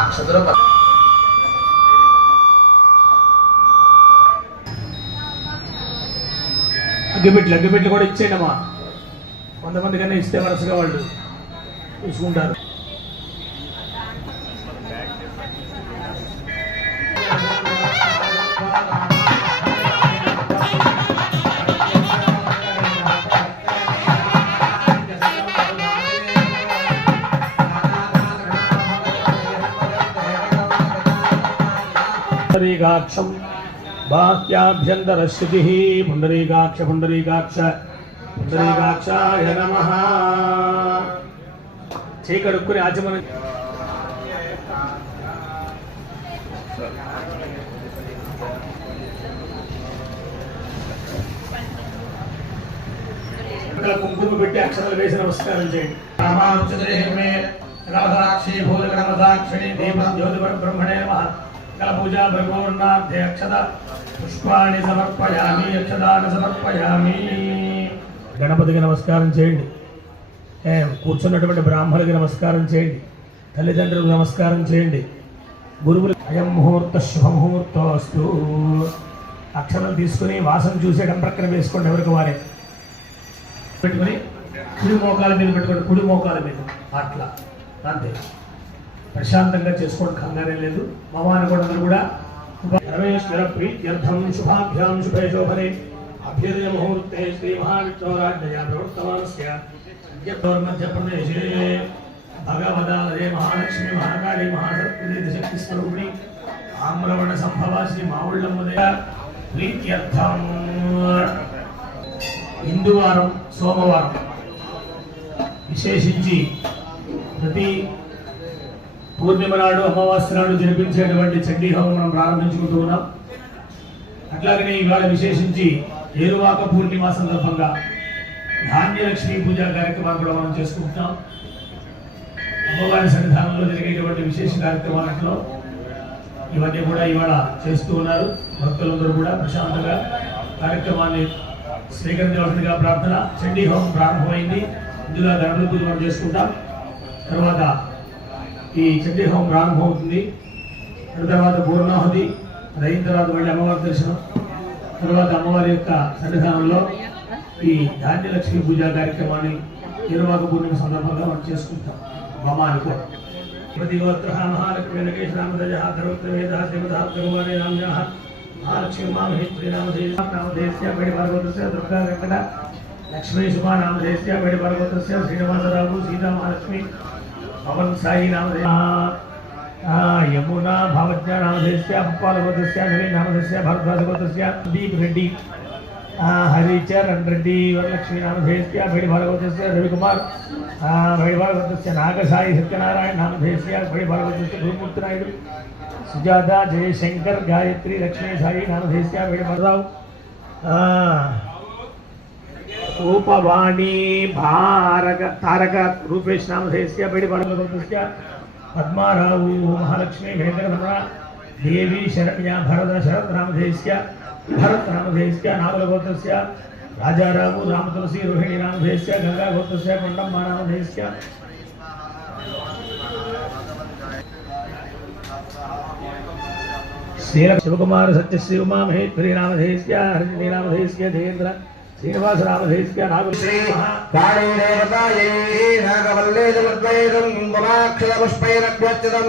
అక్షతలో అగ్గిపెట్లు కూడా ఇచ్చేయండి అమ్మా. కొంతమంది కన్నా ఇస్తే వరుసగా వాళ్ళు చూసుకుంటారు. పుండరీకాక్షం బాహ్యాభ్యంతరశ్రుతిః పుండరీకాక్షాయ నమః. చేకడుక్కుని ఆచమనం కుంకుమ పెట్టి అక్షరాలు వేసి నమస్కారం చేయండి. బ్రహ్మణే నమః. పూజా భగవన్నార్థే అక్షత పుష్పాన్ని సమర్పయామి. గణపతికి నమస్కారం చేయండి. కూర్చున్నటువంటి బ్రాహ్మణులకి నమస్కారం చేయండి. తల్లిదండ్రులకు నమస్కారం చేయండి. గురువులు అయం ముహూర్త శుభముహూర్తోస్తు. అక్షరాలు తీసుకుని వాసన చూసేయడం ప్రక్కన వేసుకోండి. ఎవరికి వారే పెట్టుకుని కుడి మోకాల మీద పెట్టుకోండి. కుడి మోకాల మీద అట్లా అంతే. ప్రశాంతంగా చేసుకోవడం కంగారే లేదు. మమాని కూడా పరమేశ్వర ప్రీత్యర్థం శుభాభ్యాం శుభే శోభనే అభ్యుదయ ముహూర్తే శ్రీ మహావిష్ణోరాజ్ఞయా ప్రవర్తమానస్య మధ్యప్రదేశే భగవదాలయ మహాలక్ష్మి మహాకాళి మహాసరస్వతి శక్తి స్వరూపిణి ఆమ్రవణ సంభవ శ్రీ మావుళ్ళమ్మదయ ప్రీత్యర్థం హిందువారం సోమవారం విశేషించి ప్రతి పూర్ణిమ నాడు అమావాస్య నాడు జరిపించేటువంటి చండీ హోమం మనం ప్రారంభించుకుంటూ ఉన్నాం. అట్లాగనే ఇవాళ విశేషించి ఏరువాక పూర్ణిమ సందర్భంగా ధాన్యలక్ష్మీ పూజా కార్యక్రమాలు కూడా మనం చేసుకుంటున్నాం. అమ్మవారి సన్నిధానంలో జరిగేటువంటి విశేష కార్యక్రమాలలో ఇవన్నీ కూడా ఇవాళ చేస్తూ ఉన్నారు. భక్తులందరూ కూడా ప్రశాంతంగా కార్యక్రమాన్ని స్వీకరించవలసిందిగా ప్రార్థన. చండీ హోమం ప్రారంభమైంది. ముందుగా గణపతి పూజ మనం చేసుకుంటాం. తర్వాత ఈ చండీ హోమం ప్రారంభమవుతుంది. తర్వాత పూర్ణాహుతి, అది అయిన తర్వాత మళ్ళీ అమ్మవారి దర్శనం, తర్వాత అమ్మవారి యొక్క సన్నిధానంలో ఈ ధాన్యలక్ష్మి పూజా కార్యక్రమాన్ని ఏరువాక పూర్ణిమ సందర్భంగా మనం చేసుకుంటాం. మమానుకో ప్రతిగోత్ర మహాలక్ష్మి నకేశ్రామదయ ధర్మత్రవేద దేవతాత్మవారి నామ్య మహాలక్ష్మి మామహేశ్వరి నామధేయస్య బడి భాగవతస్య దుర్గా వెంకట లక్ష్మీ శుభా నామధేయస్య బడి భాగవతస్య శ్రీనివాసరావు సీతా మహాలక్ష్మి పవన్ సాయి నామధేయ యమునా భావజ్ఞా నామధేయస్య అప్పాలగోత్రస్య నవీన్ నామధేయస్య భరద్వాజగోత్రస్య దీప్ రెడ్డి హరిచరణ్ రెడ్డి వరలక్ష్మీ నామధేయస్య బడి భాగవతస్య రవికుమార్ బడి భాగవతస్య నాగసాయి సత్యనారాయణ నామధేయస్య బడి భాగవతస్య గురుమూర్తి నాయుడు సుజాత జయశంకర్ గాయత్రి లక్ష్మీ సాయి నామధేయస్య బడి భాగవరావు రూపవాణి తారక రూపేష్ నామధేయస్య బడి భాగవతస్య పద్మారావు మహాలక్ష్మి వెంకటరమణ దేవి శరణ్య భరత శరత్ నామధేయస్య భరత్ నామధేయస్య నాగలగోత్రస్య రాజారావు రామతులసి రోహిణి నామధేయస్య గంగాగోత్రస్య కొండమ్మ నామధేయస్య శివకుమార సత్యశ్రీ ఉమామహేశ్వరి నామధేయస్య హరిణి నామధేయస్య దేవేంద్ర శ్రీనివాస నామధేయస్య నాగవల్లేదం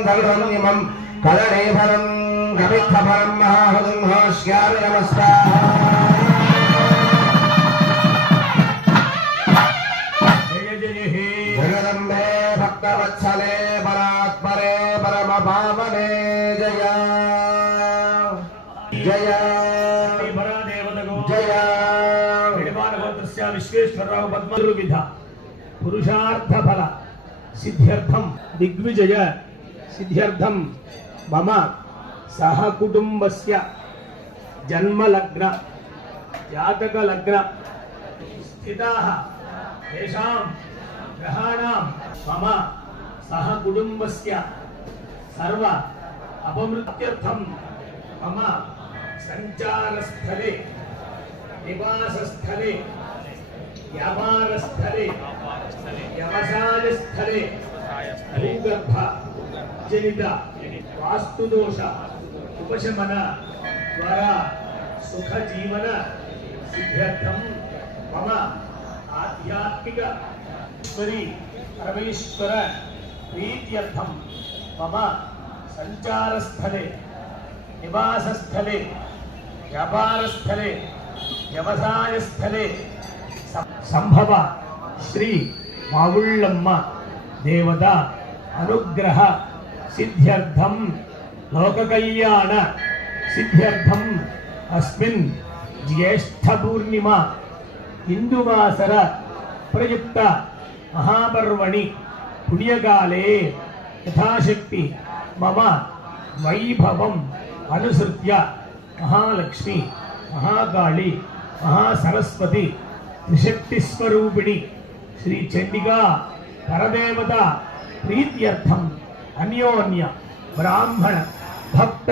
ధర్మం కళనే ఫలం కవిత్ఫలం మహాహృదంహాస్యామి జగదంబే భక్తవత్సలే పరాత్పరే పరమ పావనే జయ జయ జయ విశ్వేశ్వరరావు పద్మవిధ పురుషార్థఫల సిద్ధ్యర్థం దిగ్విజయ సిద్ధ్యర్థం మమ సహ కుటుంబస్య జన్మలగ్న జాతకలగ్న స్థితాః తేషాం గ్రహాణాం మమ సహ కుటుంబస్య సర్వ అపమృత్యర్థం మమ సంచారస్థలే నివాసస్థలే వ్యాపారస్థలే వ్యవసాయస్థలే భూగర్భ జనిత వాస్తుదోష ఉపశమన ద్వారా సుఖ జీవన సిద్ధ్యర్థం మమ ఆధ్యాత్మిక ఈశ్వరి పరమేశ్వర ప్రీత్యర్థం మమ సంచారస్థలే నివాసస్థలే వ్యాపారస్థలే వ్యవసాయస్థలే సంభవ శ్రీ మావుళ్ళమ్మ దేవత అనుగ్రహ సిద్ధ్యర్థం లోక కళ్యాణ సిద్ధ్యర్థం అస్మిన్ జ్యేష్ఠ పూర్ణిమ హిందువాసర ప్రయుక్త మహాపర్వణి పుణ్యకాలే యథాశక్తి మమ వైభవం అనుసృత్య మహాలక్ష్మి మహాకాళి మహాసరస్వతి త్రిశక్తి స్వరూపిణి శ్రీ చండికా పరదేవత ప్రీత్యర్థం అన్యోన్య బ్రాహ్మణ భక్త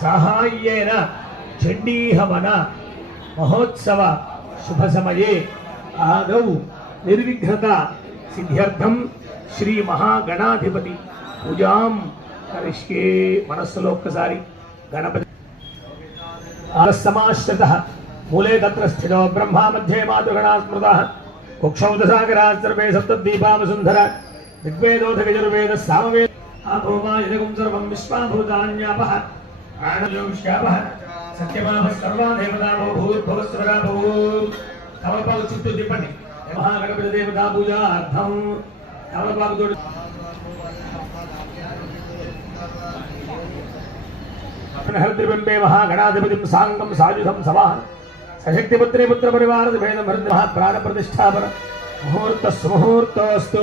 సహాయేన చండీహవన మహోత్సవ శుభ సమయే ఆదౌ నిర్విఘ్నత సిద్ధ్యర్థం శ్రీ మహాగణాధిపతి పూజాం కరిష్కే. మనస్సులో ఒక్కసారి గణపతి ఆలస్సమాశ్రితః మూలే తత్ర స్థితో బ్రహ్మా మధ్యే మాతృగణా స్మృతః కుక్షౌ దశాగరాः సర్వే సప్తద్వీపా వసుంధర ఋగ్వేదోऽథ యజుర్వేదः సామవేదः ఆపోమా యజగం సర్వం విశ్వాభూతాన్యాపః ప్రాణయోష్యాపః సత్యమాభः సర్వా దేవతాభో భూర్భువస్వరా భూర్. తమలపాకు చుట్టూ తిప్పండి. మహాగణపతి దేవతా పూజార్థం తమలపాకు తోడు హరిద్రబింబే మహాగణాధిపతిం సాంగం సాయుధం సభా సశక్తిపుత్రే పుత్ర పరివార భేదం ప్రాణ ప్రతిష్టాపన ముహూర్త సుముహూర్తోస్తు.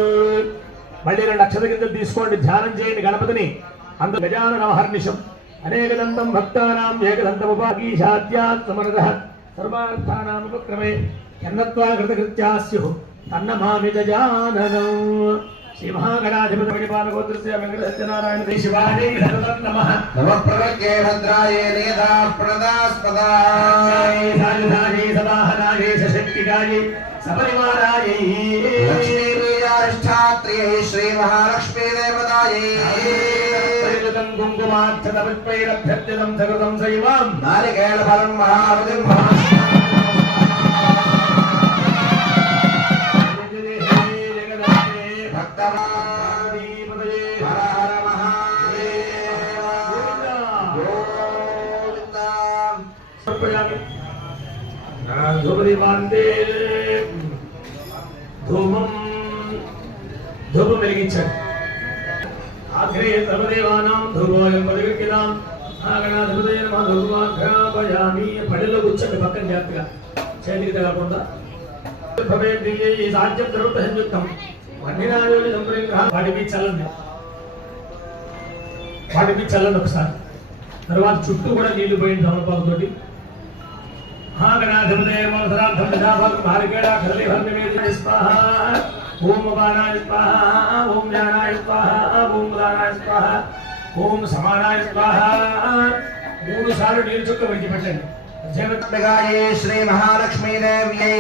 మళ్ళీ 2 అక్షత కింద తీసుకోండి, ధ్యానం చేయండి గణపతిని. అందరూ గజానన మహర్నిశం అనేకదంతం భక్తానాం ఏకదంతముపాగీశాద్యాత్ సమరదః సర్వార్థానాం ఉపక్రమే యన్నత్వా కృతకృత్యా స్యుః తన్నమామి గజాననం. శ్రీ మహాగణాధిపతి పరిపాలకోత్రస్య వెంకట సత్యనారాయణ శివాజీ నమః. నమః ప్రగజ్ఞే భద్రాయ నేదా ప్రదాస్పదాయ సాయుధాయ సదాహనాయ సశక్తికాయ సపరివారాయ లక్ష్మీర్యాష్టాత్రియై శ్రీ మహాలక్ష్మీ దేవతాయై పరిగతం కుంకుమాక్షతపుష్పైరభ్యర్చితం సకృతం శైవం నారికేళ ఫలం మహావతిం ధూపం వెలిగించండి. ఆగ్రే సర్వదేవానాం ధూపోయం పరిగృహ్యతాం ఆగణాధిపతయ నమః ధూపాఘ్రాపయామి. పళ్ళలో కూర్చోండి పక్కన జాగ్రత్తగా, చేతికి తగలకుండా. భవేద్దివ్యై సాధ్యం ధృత సంయుక్తం వన్నినాయోని సంప్రగ్రహ. వాటికి చల్లండి, వాటికి చల్లండి ఒకసారి. తర్వాత చుట్టూ కూడా నీళ్లు పోయింది తమలపాకుతోటి. మహాగణాధిపతయ నమః సరార్థం నిజాభాగం భారికేడా ఖలలి భర్నివేద స్వాహ. ఓం అపానాయ స్వాహ, ఓం జ్ఞానాయ స్వాహ, ఓం ఉదానాయ స్వాహ, ఓం సమానాయ స్వాహ. 3 సార్లు నీరు చుక్క విడిచిపెట్టండి. జగత్గాయే శ్రీ మహాలక్ష్మీ దేవ్యై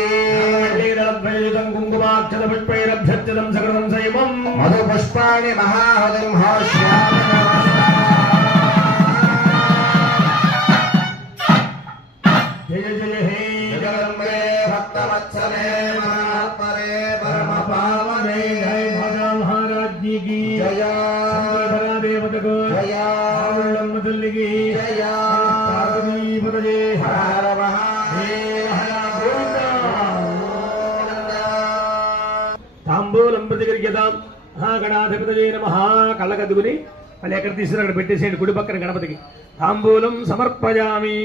కుంకుమాక్షతపుష్పైరభ్యర్చితం సకృతం శైవం మధు పుష్పాణి మహాహుతిం హోష్యామి. జయ జయ హే జగదంబే భక్తవత్సలే మహాత్మనే పరమ పావనే జయ భాగా మహారాజ్ఞి కి జయ దేవతకు జయ ఆవుళ్ళమ్మ తల్లికి జయ పార్వతీపతయే హర హర మహాదేవ. తాంబూలం ప్రతిగర్యతాం మహాగణాధిపతయే నమః. కళ్ళకద్దుకుని మళ్ళీ ఎక్కడ తీసుకుని అక్కడ పెట్టేసేయండి కుడి పక్కన గణపతికి. తాంబూలం సమర్పయామి.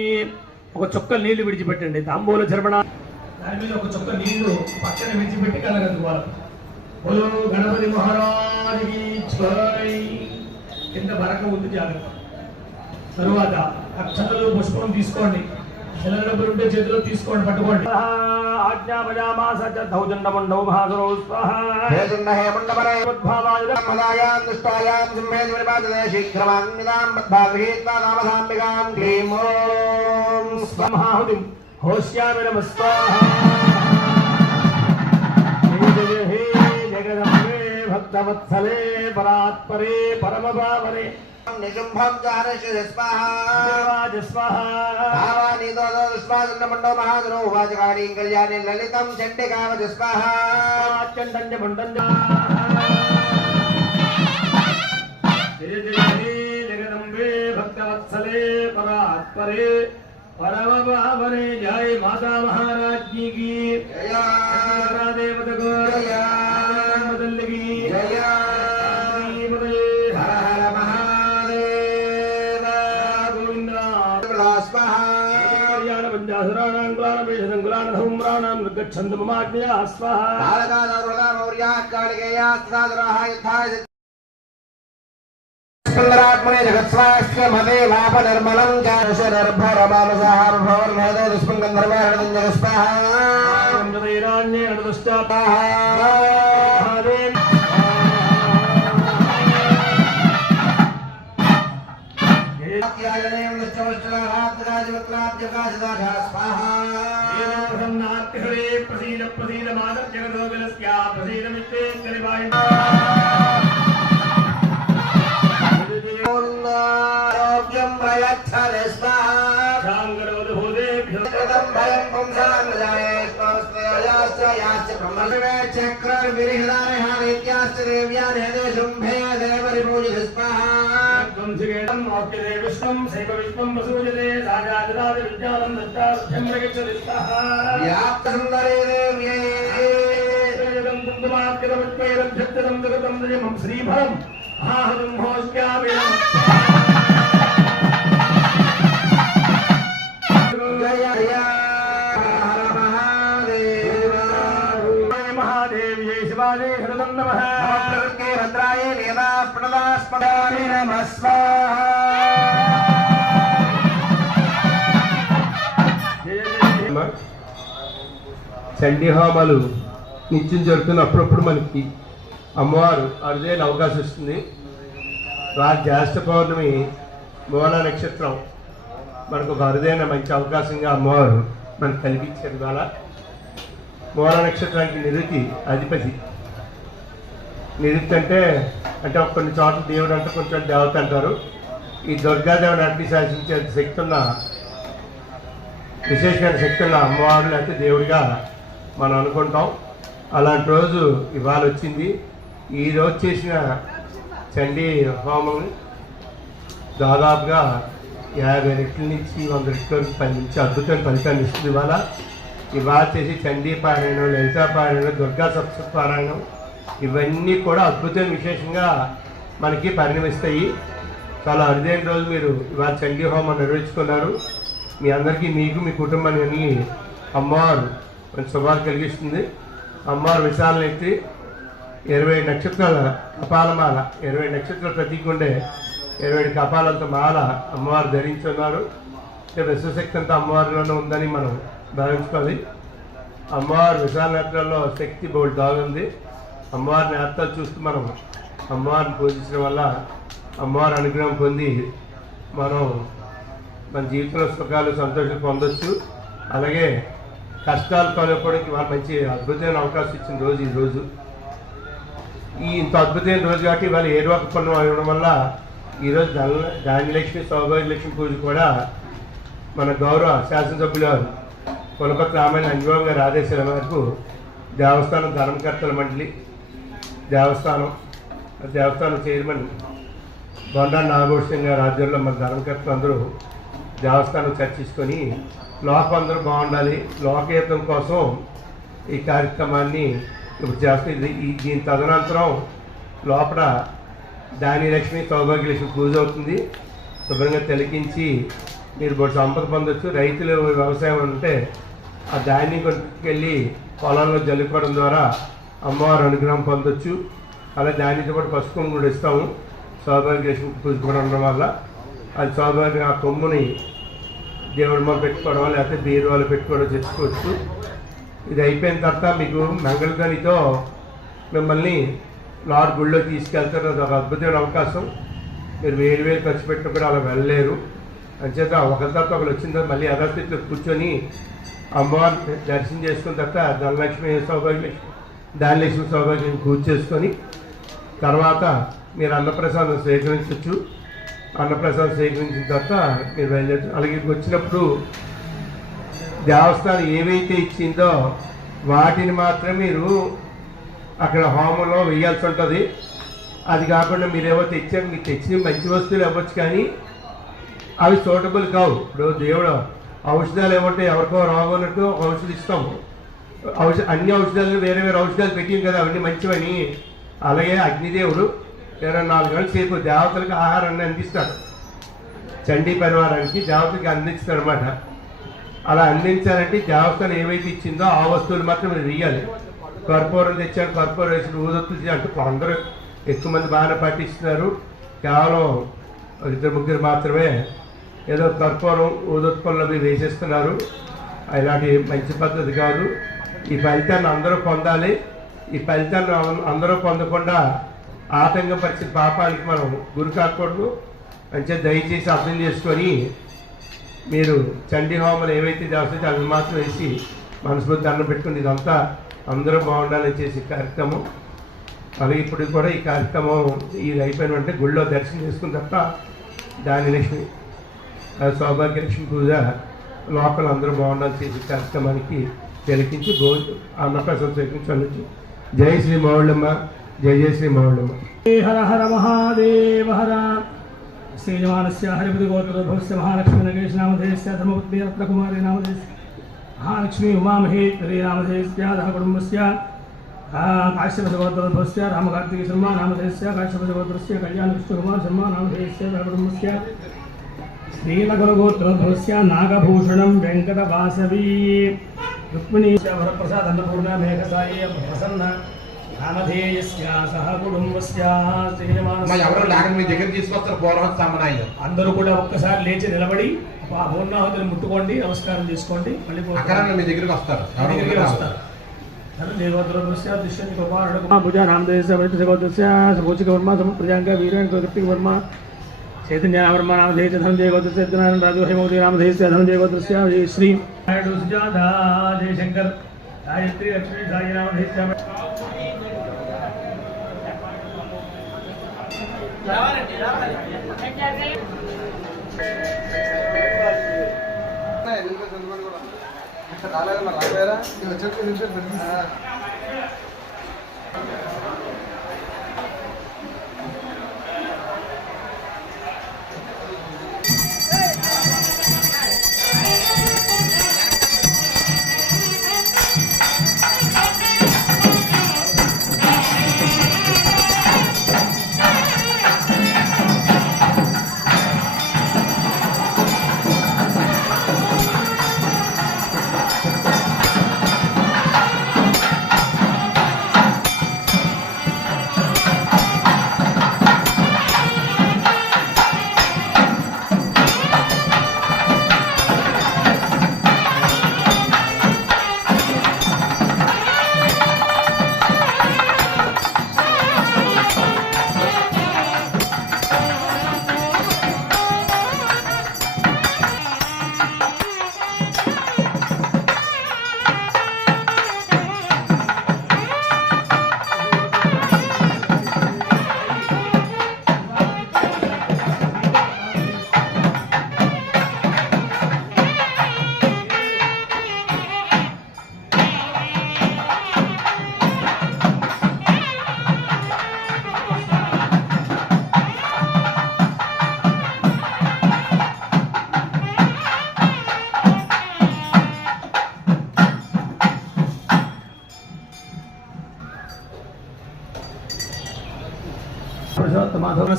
ఒక చుక్క నీళ్లు విడిచిపెట్టండి. తాంబూల చర్మణ దాని మీద ఒక చుక్క నీళ్లు పక్కన విడిచిపెట్టి కళ్ళకద్దుకోవాలి. బోలో గణపతి మహారాజుకి జై. కింద బరక ఉంది జాగ్రత్త. తరువాత అక్షతలు పుష్పం తీసుకోండి. చిల్లర డబ్బులు ఉంటే చేతిలో తీసుకోండి, పట్టుకోండి. ఆజ్ఞాపయామాస దౌజండమండౌ మహాసురౌ స్వాహ. హే సున్న హే మండపరే ఉద్భావాయ మదాయాం దుష్టాయాం సింహే వినిపాతదే శీఘ్రమాంగితాం బద్ధాగృహీత్వా నామధాంబికాం క్లీం ఓం స్వమహాహుతిం హోష్యామి నమః స్వాహా. జయ జయ హే జగదంబే భక్తవత్సలే పరాత్పరే పరమభావనే నిజుంభం జానశ్య స్వాహా దేవాజ స్వాహ భావాని దోదస్వాజన్నమండో మహాద్రో వాచకారీం కళ్యాణి లలితం చండికావజ స్వాహా చండంజ మండంజ జయ జయ హే జగదంబే భక్తవత్సలే పరాత్పరే పరమభావనే జయ మాతా మహారాజ్ఞి की జయ దేవత को జయ తల్లికి జయ శ్రీమతే హర హర మహాదేవ గోవింద స్వాహా కళ్యాణ పంచాసురాణాం ప్రాణమేష సంకులాన సౌమ్రాణాం నిర్గచ్చంతు మమాజ్ఞయా స్వాహా బాలకాదరుగా మౌర్యా కాళికేయా సదాదరాహ యథాయ సుందరాత్మనే జగత్స్వాస్య మదే వాప నిర్మలం జాశరర్భరమానసాహార్భవర్ణేదో దుష్పం గంధర్వారణం జగస్వాహా ైరాణ్యే నడుదుష్టాపా ప్రసీద ప్రసీద మాధవ జగదోగలస్యా ప్రసీద మిత్రే కలిబాయ ఆరోగ్యం ప్రయచ్చరే స్వాహా శాంగరోధ భూదేభ్యో కృతం భయం పుంసాన్మజాయేష్యాశ్చ బ్రహ్మశివే చక్రర్విరిహదానిహానిత్యాశ్చ దేవ్యానేదే శుంభే దేవరిపూజిత స్వాహా ధ్వంసికేతం మోక్యతే విష్ణుం శైవ విష్ణుం వసూయతే రాజాదిరాజ విజ్ఞానం దత్తార్థ్యం ప్రగచ్చతి స్వాహా వ్యాప్త సుందరే దేవ్యే ేదం కుంకుమార్కితమిత్వైరభ్యర్థితం జగతం దిమం శ్రీఫలం మహాహృదం హోష్యామి జయ జయ హర మహాదేవ మహాదేవ్యై శివాజే హృదం నమః నమస్తే భద్రాయ నేదాస్పదాస్పదాని నమః స్వాహా చండీ హోమాలు నిత్యం జరుగుతున్న అప్పుడప్పుడు మనకి అమ్మవారు అరుదైన అవకాశం ఇస్తుంది. జ్యేష్ఠ పౌర్ణమి మూల నక్షత్రం మనకు ఒక అరుదైన మంచి అవకాశంగా అమ్మవారు మనకు కల్పించారు. ఇవాళ మూల నక్షత్రానికి నిరుతి అధిపతి. నిరుతి అంటే కొన్ని చోట్ల దేవుడు అంటే కొంచెం దేవత అంటారు. ఈ దుర్గాదేవిని అట్టి శాసించే శక్తి ఉన్న విశేషమైన శక్తి ఉన్న అమ్మవారు లేకపోతే దేవుడిగా మనం అనుకుంటాం. అలాంటి రోజు ఇవాళ వచ్చింది. ఈ రోజు చేసిన చండీ హోమం దాదాపుగా 50 రెట్ల నుంచి 100 రెట్ల వరకు పనిచేసి అద్భుతమైన ఫలితాన్ని ఇస్తుంది. ఇవాళ చేసి చండీ పారాయణం, లలితా పారాయణం, దుర్గా సప్తశతి పారాయణం ఇవన్నీ కూడా అద్భుతమైన విశేషంగా మనకి పరిణమిస్తాయి. చాలా అరుదైన రోజు మీరు ఇవాళ చండీ హోమం నిర్వహించుకున్నారు. మీ అందరికీ మీకు మీ కుటుంబానికి అమ్మవారు మంచి శుభాలు కలిగిస్తుంది. అమ్మవారు విశాలను ఎత్తి 20 నక్షత్రాల కపాలమాల, 20 నక్షత్రాల ప్రతీక ఉండే 27 కపాలంత మాల అమ్మవారు ధరించున్నారు. అంటే విశ్వశక్తి అంతా అమ్మవారిలోనే ఉందని మనం భావించుకోవాలి. అమ్మవారు విశాల నేత్రాల్లో శక్తి బోల్డ్ దాగుంది. అమ్మవారి నేత్రాలు చూస్తూ మనం అమ్మవారిని పూజించడం వల్ల అమ్మవారి అనుగ్రహం పొంది మనం మన జీవితంలో సుఖాలు సంతోషాలు పొందొచ్చు. అలాగే కష్టాలు కలుపుకోవడానికి వాళ్ళు మంచి అద్భుతమైన అవకాశం ఇచ్చిన రోజు ఈరోజు. ఇంత అద్భుతమైన రోజు కాబట్టి వాళ్ళు ఏరువాక పన్ను అవ్వడం వల్ల ఈరోజు ధాన్యలక్ష్మి సౌభాగ్యలక్ష్మి పూజ కూడా మన గౌరవ శాసనసభ్యులు వారు కొలపతి రామాయణ అంజబాబు గారి ఆదేశాల మేరకు దేవస్థానం ధర్మకర్తల మండలి, దేవస్థానం చైర్మన్ బొండా నాగభూషణ్ గారి ఆధ్వర్యంలో మన ధర్మకర్తలు అందరూ దేవస్థానం చర్చించుకొని లోకం అందరూ బాగుండాలి, లోకహితం కోసం ఈ కార్యక్రమాన్ని ఇప్పుడు చేస్తుంది. దీని తదనంతరం లోపల ధాన్యలక్ష్మి సౌభాగ్యలక్ష్మి పూజ అవుతుంది. శుభ్రంగా తిలకించి మీరు బొట్టు సంపద పొందొచ్చు. రైతులు వ్యవసాయం ఉంటే ఆ ధాన్యం కొట్టుకెళ్ళి పొలాల్లో జల్లుకోవడం ద్వారా అమ్మవారి అనుగ్రహం పొందొచ్చు. అలా ధాన్యంతో పాటు పసుపు కొమ్ము కూడా ఇస్తాము. సౌభాగ్యలక్ష్మి పూజ కూడా ఉండడం వల్ల అది సౌభాగ్య ఆ కొమ్ముని దేవుడి మీద పెట్టుకోవడం లేకపోతే బీరువాలు పెట్టుకోవడం చేసుకోవచ్చు. ఇది అయిపోయిన తర్వాత మీకు మంగళగనితో మిమ్మల్ని లార్ గుళ్ళో తీసుకెళ్తారు. అది ఒక అద్భుతమైన అవకాశం. మీరు వేరు ఖర్చు పెట్టిన కూడా అలా వెళ్ళలేరు. అంచేత ఒకరి తర్వాత ఒకరు వచ్చిన తర్వాత మళ్ళీ యథాస్థితిలో కూర్చొని అమ్మవారిని దర్శనం చేసుకున్న తర్వాత ధనలక్ష్మి సౌభాగ్యలక్ష్మి ధాన్యలక్ష్మి సౌభాగ్యం పూజ చేసుకొని తర్వాత మీరు అన్నప్రసాదం స్వీకరించవచ్చు. అన్నప్రసాదం స్వీకరించిన తర్వాత మీరు బయలుదేరు. అలాగే వచ్చినప్పుడు దేవస్థానం ఏవైతే ఇచ్చిందో వాటిని మాత్రం మీరు అక్కడ హోమంలో వేయాల్సి ఉంటుంది. అది కాకుండా మీరేమో తెచ్చారు, మీరు తెచ్చిన మంచి వస్తువులు ఇవ్వచ్చు కానీ అవి సూటబుల్ కావు. ఇప్పుడు దేవుడు ఔషధాలు ఏమంటే ఎవరికో రోగం ఉన్నట్టు ఒక ఔషధం ఇస్తాము. అన్ని ఔషధాలు వేరే వేరే ఔషధాలు పెట్టాం కదా, అవన్నీ మంచివని. అలాగే అగ్నిదేవుడు 24 గంటల సేపు దేవతలకు ఆహారాన్ని అందిస్తాడు. చండీ పరివారానికి దేవతలకి అందిస్తాడు అనమాట. అలా అందించాలంటే దేవతలు ఏవైతే ఇచ్చిందో ఆ వస్తువులు మాత్రం మీరు వేయాలి. కర్పూరం తెచ్చాడు, కర్పూరం వేసి ఊదొత్తులు అంటే అందరూ ఎక్కువ మంది బాగానే పాటిస్తున్నారు. కేవలం 2-3 మాత్రమే ఏదో కర్పూరం ఊదొత్తులు అవి వేసేస్తున్నారు. ఇలాంటి మంచి పద్ధతి కాదు. ఈ ఫలితాన్ని అందరూ పొందాలి. ఈ ఫలితాన్ని అందరూ పొందకుండా ఆటంకపరిచిన పాపానికి మనం గురి కాకూడదు. అంటే దయచేసి అర్థం చేసుకొని మీరు చండీ హోమాలు ఏవైతే చేస్తాయో అవి మాత్రం వేసి మనస్ఫూర్తి దండం పెట్టుకుని ఇదంతా అందరూ బాగుండాలని చేసే కార్యక్రమం. అలాగే ఇప్పుడు కూడా ఈ కార్యక్రమం ఇది అయిపోయిన వెంటనే గుళ్ళో దర్శనం చేసుకుని తప్ప దాని లక్ష్మి సౌభాగ్యలక్ష్మి పూజ లోపల అందరూ బాగుండాలని చేసే కార్యక్రమానికి తిలకించి అన్నప్రసాదం స్వీకరించవచ్చు. జై శ్రీ మౌళ్ళమ్మ, జై జై శ్రీ మౌళ్ళమ్మ. హర హర మహాదేవ హర. శ్రీజమానస్య హరిపతిగోత్రోద్భవస్య మహాలక్ష్మి నగేశనామధేయస్య ధర్మపత్ని రత్నకుమారి నామధేయస్య మహాలక్ష్మి ఉమామహేశ్వరీ నామధేయస్య దహ కుటుంబస్య కాశ్యపతిగోత్రోద్భవస్య రామకార్తిక శర్మ నామధేయస్య కాశ్యపతిగోత్రస్య కళ్యాణకృష్ణకుమార్ శర్మ నామధేయస్య దహ కుటుంబస్య శ్రీనగరగోత్రోద్భవస్య నాగభూషణం వెంకటవాసవీ రుక్మిణీశ వరప్రసాద్ అన్నపూర్ణ మేఘసాయి ప్రసన్న నామధేయస్య సహ కుటుంబస్య ఎవరు లేకుండా మీ దగ్గర తీసుకొస్తారు పూర్వం సామాన్య. అందరూ కూడా ఒక్కసారి లేచి నిలబడి ఆ పూర్ణాహుతిని ముట్టుకోండి, నమస్కారం చేసుకోండి. మళ్ళీ మీ దగ్గరికి వస్తారు. భుజ నామధేయస్య వైద్యగోత్రస్య సభోచిక వర్మ సమప్రజాంగ వీరాంగ కృతిక వర్మ చైతన్య వర్మ నామధేయస్య ధనంజయ గోత్రస్య సత్యనారాయణ రాజు హేమవతి నామధేయస్య ధనంజయ గోత్రస్య శ్రీ నాయుడు సుజాత జయశంకర్ గాయత్రి లక్ష్మీ సాయి నామధేయస్య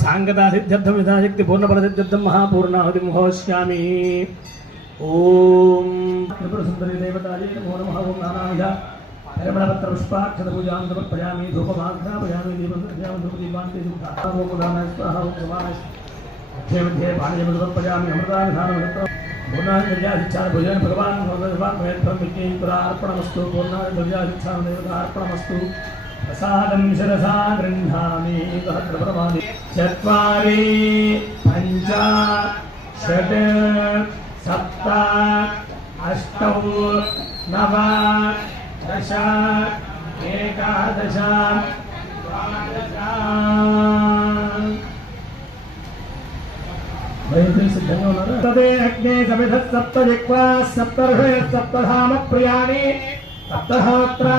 సాంగతాసిద్ధ్యర్థం యథాశక్తి పూర్ణఫలసిద్ధ్యర్థం మహాపూర్ణాహుతిం హోష్యామి. ఓం త్రిపురసుందరీ దేవతాయై నమో నమః. ఓం నానావిధ పరిమళపత్ర పుష్పాక్షతపూజాం సమర్పయామి. ధూపమాఘ్రాపయామి. దీపం దర్శయామి. ధూపదీపాంతే ఓం స్వాహా. ఓం సమానాయ మధ్యే మధ్యే పానీయం సమర్పయామి. అమృతాభిధానం పూర్ణాది ద్రవ్యాధిష్టాన భుజన భగవాన్ భగవాన్ మేత్రం విజ్ఞేశ్వరార్పణమస్తు. పూర్ణాది ద్రవ్యాధిష్టాన దేవతార్పణమస్తు. ప్రసాదం శిరసా గృహ్ణామి. సహస్రప్రమాణి చత్వారి పంచ షట్ సప్త అష్టౌ నవ దశ ఏకాదశ तदे अग्ने समिधः सप्त जिह्वा सप्त ऋषयः सप्तधाम प्रियाणि सप्तहोत्रा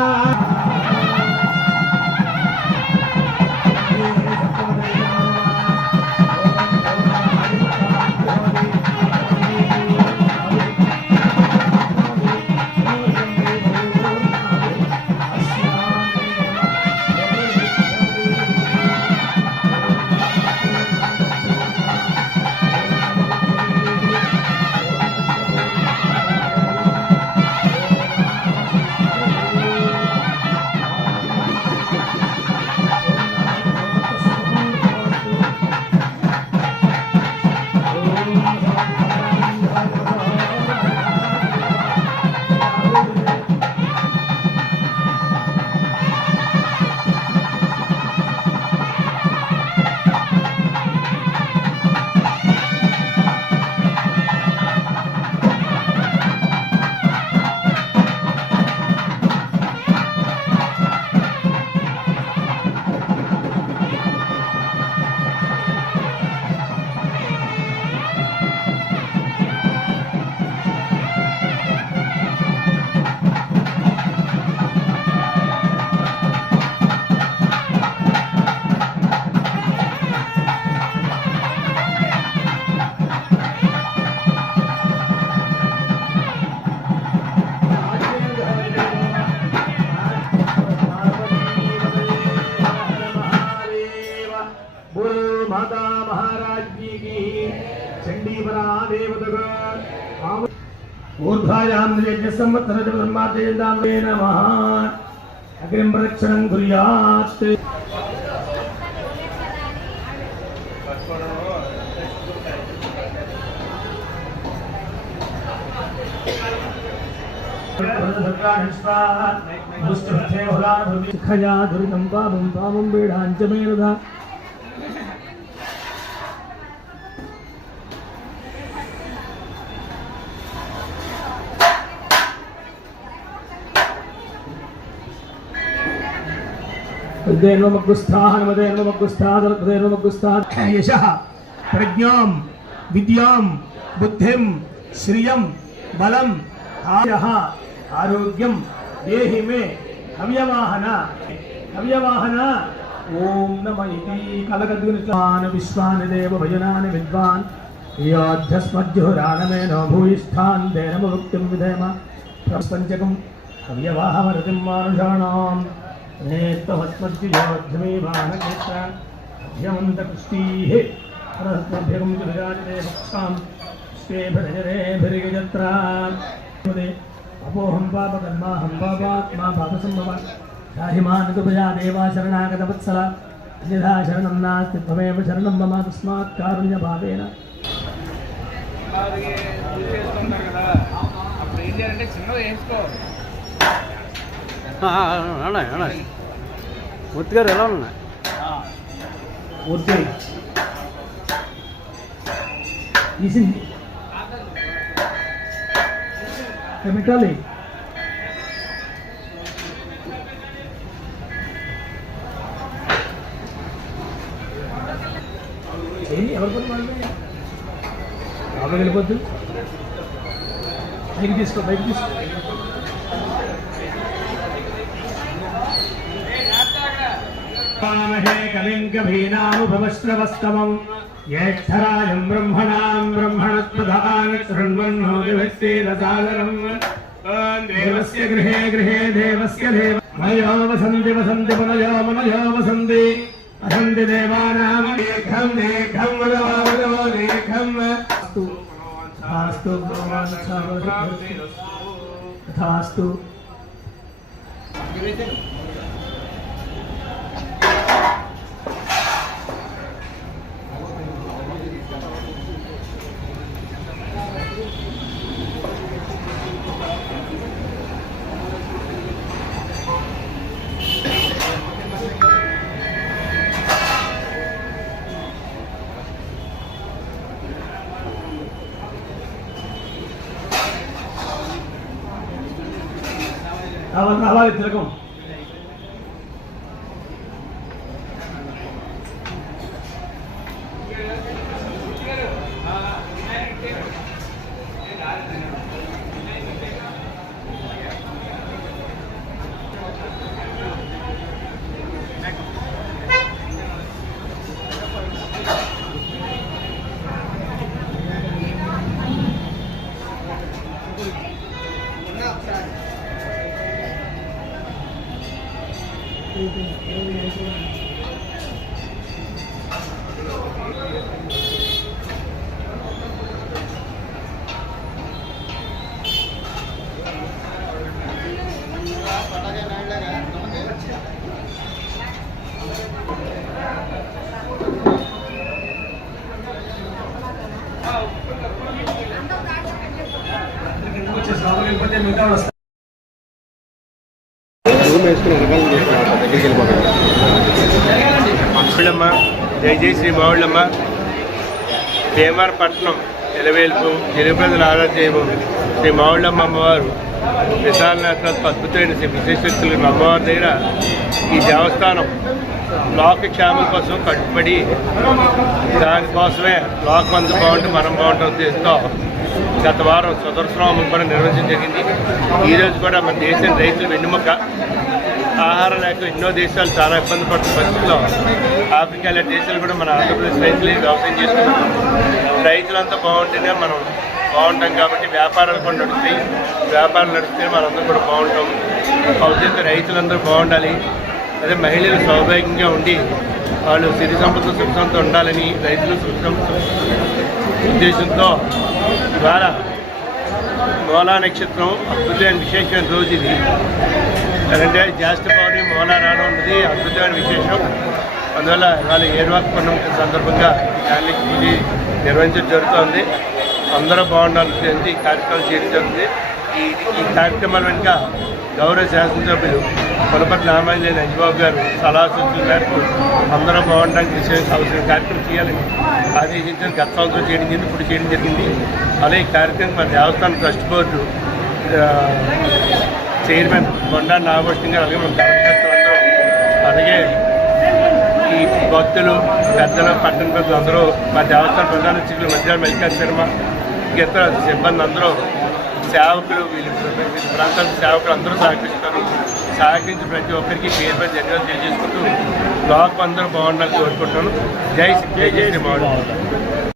माता महाराज जी की चंडी बना देवता ऊर्ध्वायां यज्ञ संवत्सर ब्रह्मादेवतां नमः अग्रिम रक्षणं कुर्यात् खया दुरितं पापं पापं पीडाञ्च मे रुधा यशः प्रज्ञां विद्यां बुद्धिं श्रियं बलं आयः आरोग्यं देहि मे हव्यवाहन ओम नमः इति कलकद्विनिष्ठान विश्वानि देव भजनानि विद्वान् योऽध्यस्मज्जुहुरानमेनो भूयिष्ठान् तेन मुक्तिं विधेम पंचकं हव्यवाहमरतिं मानुषाणाम् नेत्तमस्मद्योद्धमीवानक्षेत्रमन्तकृष्टीः परस्मभ्यगं च विराजते भक्षां स्वेभजरेभिर्यजत्रा अपोहं पापकर्माहं पापात्मा पापसम्भवा शाहिमान् कृपया देवा शरणागतवत्सला अन्यथा शरणं नास्ति त्वमेव शरणं मम तस्मात् कारुण्यभावेन మూర్తి గారు ఎలా ఉన్నా మూర్తి తీసింది పెట్టాలి ఎవరి పని వాళ్ళు బాగా వెళ్ళిపోద్దు బైక్ తీసుకో कविं कवीनामुपमश्रवस्तमं ज्येष्ठराजं ब्रह्मणां ब्रह्मणस्पदान् शृण्वन्नोतिभिस्सेदसादरं देवस्य गृहे गृहे देवस्य देव मयो वसन्ति वसन्ति मनयो मनयो वसन्ति वसन्ति देवानां लेखं लेखं वदो लेखं तथास्तु तथास्तु రావాలి తిలకం అయిపోతే మిగతా వాళ్ళు వస్తారు. మావుళ్ళమ్మ, జై జై శ్రీ మావుళ్ళమ్మ, భీమవరపట్నం ఎలవేల్పు జనప్రజల ఆరాధ్యము శ్రీ మావుళ్ళమ్మ అమ్మవారు విశాలనాథాలకు అద్భుతమైన విశేషత్తులు అమ్మవారి దగ్గర ఈ దేవస్థానం లోక క్షేమం కోసం కట్టుబడి దానికోసమే లోకం అంత బాగుంటే మనం బాగుంటాం ఉద్దేశంతో గత వారం స్వతంత్రోత్సవం కూడా నిర్వహించడం జరిగింది. ఈరోజు కూడా మన దేశం రైతులు వెన్నుముక. ఆహారం లేక ఎన్నో దేశాలు చాలా ఇబ్బంది పడుతున్న పరిస్థితుల్లో ఆఫ్రికా లాంటి దేశాలు కూడా మన ఆంధ్రప్రదేశ్ రైతులు వ్యవసాయం చేసుకుంటున్నాం. రైతులంతా బాగుంటేనే మనం బాగుంటాం కాబట్టి వ్యాపారాలు కూడా నడుస్తాయి. వ్యాపారాలు నడిస్తే మనందరం కూడా బాగుంటాం. ఉద్దేశంతో రైతులందరూ బాగుండాలి. అదే మహిళలు సౌభాగ్యంగా ఉండి వాళ్ళు సిరి సంపద సుఖంతో ఉండాలని రైతులు ఉద్దేశంతో ఇవాళ మూలా నక్షత్రం అద్భుతమైన విశేషమైన రోజు ఇది. అంటే జ్యేష్ఠ పౌర్ణమి మూలా రావడం ఉన్నది అద్భుతమైన విశేషం. అందువల్ల ఇవాళ ఏరువాక పౌర్ణమి సందర్భంగా కాళీకి పూజ నిర్వహించడం జరుగుతుంది. అందరూ బాగుండాలని ఈ కార్యక్రమం చేయడం జరుగుతుంది. ఈ కార్యక్రమాల వెనుక గౌరవ శాసనసభ్యులు పులపర్తి రామాంజనేయ అంజబాబు గారు సలహా సూచనల మేరకు అందరూ బాగుండడానికి అవసరం కార్యక్రమం చేయాలని ఆదేశించిన గత సంవత్సరం చేయడం జరిగింది, ఇప్పుడు చేయడం జరిగింది. అలాగే ఈ కార్యక్రమం మన దేవస్థానం ట్రస్ట్ బోర్డు చైర్మన్ కొండా నాగభూషణ్ గారు, అలాగే మన ధర్మకర్తలు అందరూ, అలాగే ఈ భక్తులు పెద్దలు పట్టణ పెద్దలు అందరూ మా దేవస్థాన ప్రధాన అర్చకులు మధ్యాహ్నం మల్లికార్జున శర్మ ఇతర సిబ్బంది అందరూ సేవకులు వీళ్ళు ప్రాంతాల సేవకులు అందరూ సహకరిస్తారు. సహకరించి ప్రతి ఒక్కరికి పేరు పై ధన్యవాదాలు తెలియజేసుకుంటూ లోకం అందరూ బాగుండాలని కోరుకుంటున్నాను. జై శ్రీ బాగుండాలి.